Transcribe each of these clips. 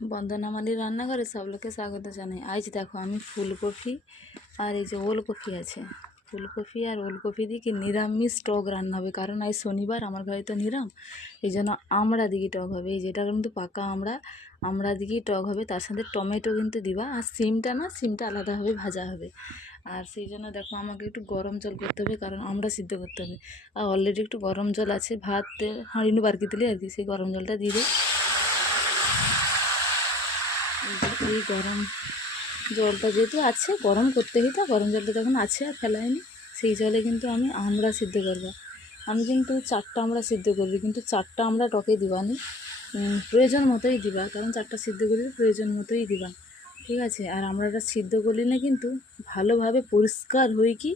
বন্দনা মালির রান্নাঘরে সব লোককে স্বাগত জানাই। আজ দেখো আমি ফুলকপি আর এই যে ওলকপি আছে, ফুলকপি আর ওলকপি দিয়ে কি নিরামিষ টক রান্না হবে। কারণ আজ শনিবার, আমার ঘরে তো নিরাম, এই জন্য আমড়া দিকে টক হবে। এই যেটা কিন্তু পাকা আমড়া দিকেই টক হবে। তার সাথে টমেটো কিন্তু দিবা, আর সিমটা না, সিমটা আলাদাভাবে ভাজা হবে। আর সেই জন্য দেখো আমাকে একটু গরম জল করতে হবে, কারণ আমড়া সিদ্ধ করতে হবে। আর অলরেডি একটু গরম জল আছে, ভাত হাঁড়িনু বারকি দিলে আর কি, সেই গরম জলটা দিয়ে দেয়। এই গরম জলটা যেহেতু আছে, গরম করতে হইতো, গরম জলটা যখন আছে আর ফেলাইনি, সেই জলে কিন্তু আমি আমড়া সিদ্ধ করবো। আমি কিন্তু 4টা আমড়া সিদ্ধ করবি, কিন্তু 4টা আমড়া টকে দিবানি, প্রয়োজন মতোই দিবা। কারণ 4টা সিদ্ধ করলে প্রয়োজন মতোই দিবা, ঠিক আছে। আর আমড়াটা সিদ্ধ করলে না কিন্তু ভালোভাবে পরিষ্কার হয়ে কি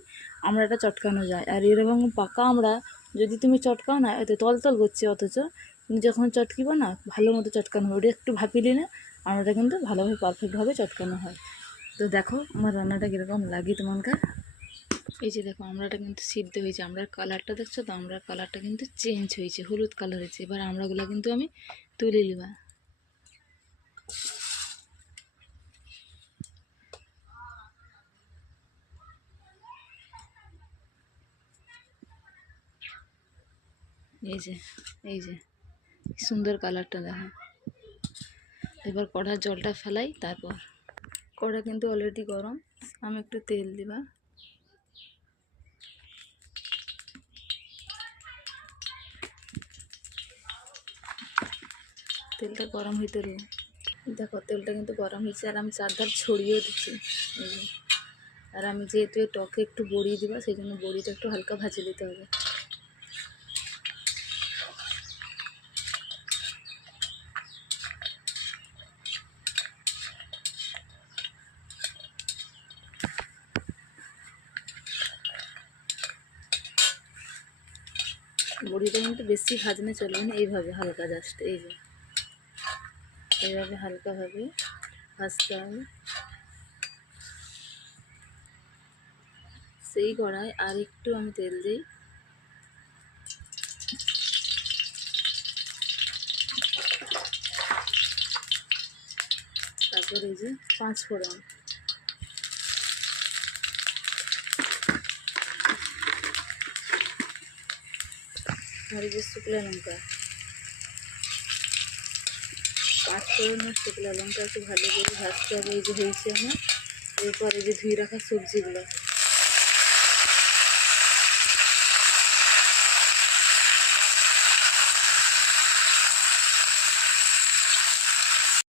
আমড়াটা চটকানো যায়। আর এরকম পাকা আমড়া যদি তুমি চটকাও না, এত তল করছে, অথচ যখন চটকিব না ভালো মতো চটকানো হবে। ওটা একটু ভাপিলে না আমড়াটা কিন্তু ভালোভাবে পারফেক্টভাবে চটকানো হয়। তো দেখো আমার রান্নাটা কীরকম লাগে তোমাকে। এই যে দেখো আমড়াটা কিন্তু সিদ্ধ হয়েছে, আমড়ার কালারটা দেখছো তো, আমড়ার কালারটা কিন্তু চেঞ্জ হয়েছে, হলুদ কালার হয়েছে। এবার আমড়াগুলো কিন্তু আমি তুলে নিবা। এই যে সুন্দর কালারটা দেখো। এবার কড়ার জলটা ফেলাই, তারপর কড়া কিন্তু অলরেডি গরম, আমি একটু তেল দিবা। তেলটা গরম হইতে রো, দেখো তেলটা কিন্তু গরম হয়েছে, আর আমি চারধার ছড়িয়েও দিচ্ছি। এই যে, আর আমি যেহেতু টকে একটু বড়ি দিবা, সেই জন্য বড়িটা একটু হালকা ভাজে দিতে হবে। বড়িটা কিন্তু বেশি ভাজনে চলবে না, এইভাবে হালকা জাস্ট, এই যে এইভাবে হালকাভাবে ভাজতে হবে। সেই কড়ায় আর একটু আমি তেল দিই, তারপর এই যে 5 ফোড়ন, আর এই যে শুকনো লঙ্কা, 5 ফোড়ন আর শুকনো লঙ্কা একটু ভালো করে ভাজতে হবে। এই যে হয়েছে আমার, এরপর এই যে ধুয়ে রাখা সবজিগুলো